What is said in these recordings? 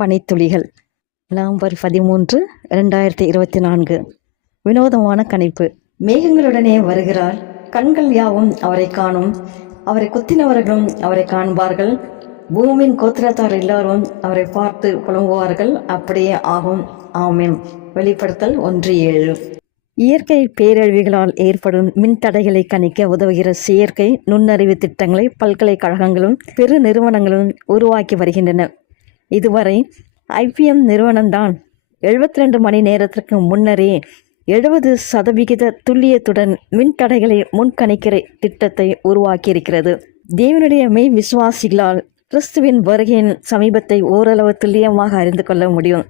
பனித்துளிகள். November பதிமூன்று ரெண்டாயிரத்தி இருபத்தி நான்கு. வினோதமான கணிப்பு. மேகங்களுடனே வருகிறார். கண்கள் யாவும் அவரை காணும். அவரை குத்தினவர்களும் அவரை காண்பார்கள். பூமியின் கோத்திரத்தார் எல்லாரும் அவரை பார்த்து புலம்புவார்கள். அப்படியே ஆகும். ஆமீன். வெளிப்படுத்தல் ஒன்று ஏழு. இயற்கை பேரழிவுகளால் ஏற்படும் மின்தடைகளை கணிக்க உதவுகிற செயற்கை நுண்ணறிவு திட்டங்களை பல்கலைக்கழகங்களும் பெரு நிறுவனங்களும் உருவாக்கி வருகின்றன. இதுவரை ஐபிஎம் நிறுவனம்தான் எழுபத்தி ரெண்டு மணி நேரத்திற்கு முன்னரே எழுபது சதவிகித துல்லியத்துடன் மின்தடைகளை முன்கணிக்கிற திட்டத்தை உருவாக்கியிருக்கிறது. தேவனுடைய மெய் விசுவாசிகளால் கிறிஸ்துவின் வருகையின் சமீபத்தை ஓரளவு துல்லியமாக அறிந்து கொள்ள முடியும்.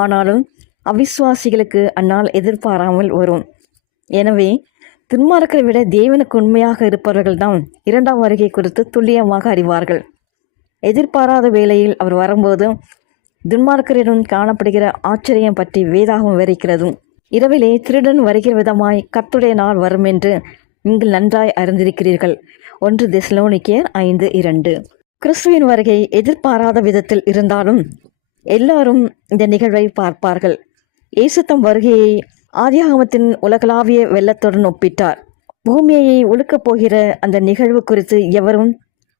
ஆனாலும் அவிசுவாசிகளுக்கு அந்நாள் எதிர்பாராமல் வரும். எனவே துன்மார்க்கரை விட தேவனுக்கு உண்மையாக இருப்பவர்கள்தான் இரண்டாம் வருகை குறித்து துல்லியமாக அறிவார்கள். எதிர்பாராத வேளையில் அவர் வரும்போது துன்மார்க்கரிடம் காணப்படுகிற ஆச்சரியம் பற்றி வேதாகம் விவரிக்கிறதும் இரவிலே திருடன் வருகிற விதமாய் கத்துடைய நாள் வரும் என்று நீங்கள் நன்றாய் அறிந்திருக்கிறீர்கள். ஒன்று தெசலோனிக்கேர் ஐந்து இரண்டு. கிறிஸ்துவின் வருகை எதிர்பாராத விதத்தில் இருந்தாலும் எல்லாரும் இந்த நிகழ்வை பார்ப்பார்கள். இயேசு தம் வருகையை ஆதியாகமத்தின் உலகளாவிய வெள்ளத்துடன் ஒப்பிட்டார். பூமியை ஒழுக்கப் போகிற அந்த நிகழ்வு குறித்து எவரும்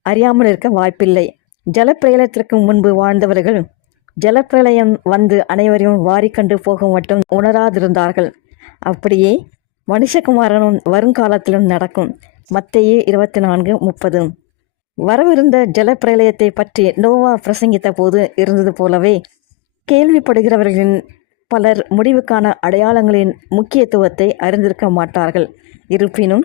அறியாமல் இருக்க வாய்ப்பில்லை. ஜலப்பிரளயத்திற்கு முன்பு வாழ்ந்தவர்கள் ஜலப்பிரளயம் வந்து அனைவரையும் வாரிக்கண்டு போகும் மட்டும் உணராதிருந்தார்கள். அப்படியே மனுஷகுமாரனும் வருங்காலத்திலும் நடக்கும். மத்தையே இருபத்தி நான்கு முப்பது. வரவிருந்த ஜலப்பிரளயத்தை பற்றி நோவா பிரசங்கித்த போது இருந்தது போலவே கேள்விப்படுகிறவர்களின் பலர் முடிவுக்கான அடையாளங்களின் முக்கியத்துவத்தை அறிந்திருக்க மாட்டார்கள். இருப்பினும்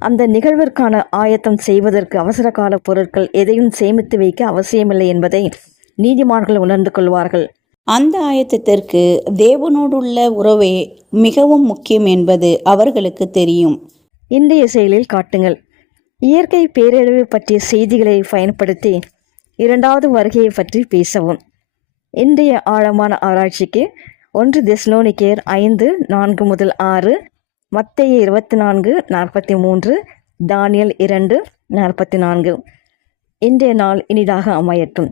அந்த நிகழ்விற்கான ஆயத்தம் செய்வதற்கு அவசரகால பொருட்கள் எதையும் சேமித்து வைக்க அவசியமில்லை என்பதை நீதிமான்கள் உணர்ந்து கொள்வார்கள். அந்த ஆயத்தத்திற்கு தேவனோடுள்ள உறவே மிகவும் முக்கியம் என்பது அவர்களுக்கு தெரியும். இன்றைய செயலில் காட்டுங்கள். இயற்கை பேரழிவு பற்றிய செய்திகளை பயன்படுத்தி இரண்டாவது வருகையை பற்றி பேசவும். இன்றைய ஆழமான ஆராய்ச்சிக்கு ஒன்று தெஸ்லோனிக்கேர் ஐந்து நான்கு முதல் ஆறு மத்திய இருபத்தி நான்கு நாற்பத்தி மூன்று தானியல் இரண்டு நாற்பத்தி நான்கு இன்றைய நாள் இனிதாக அமையட்டும்.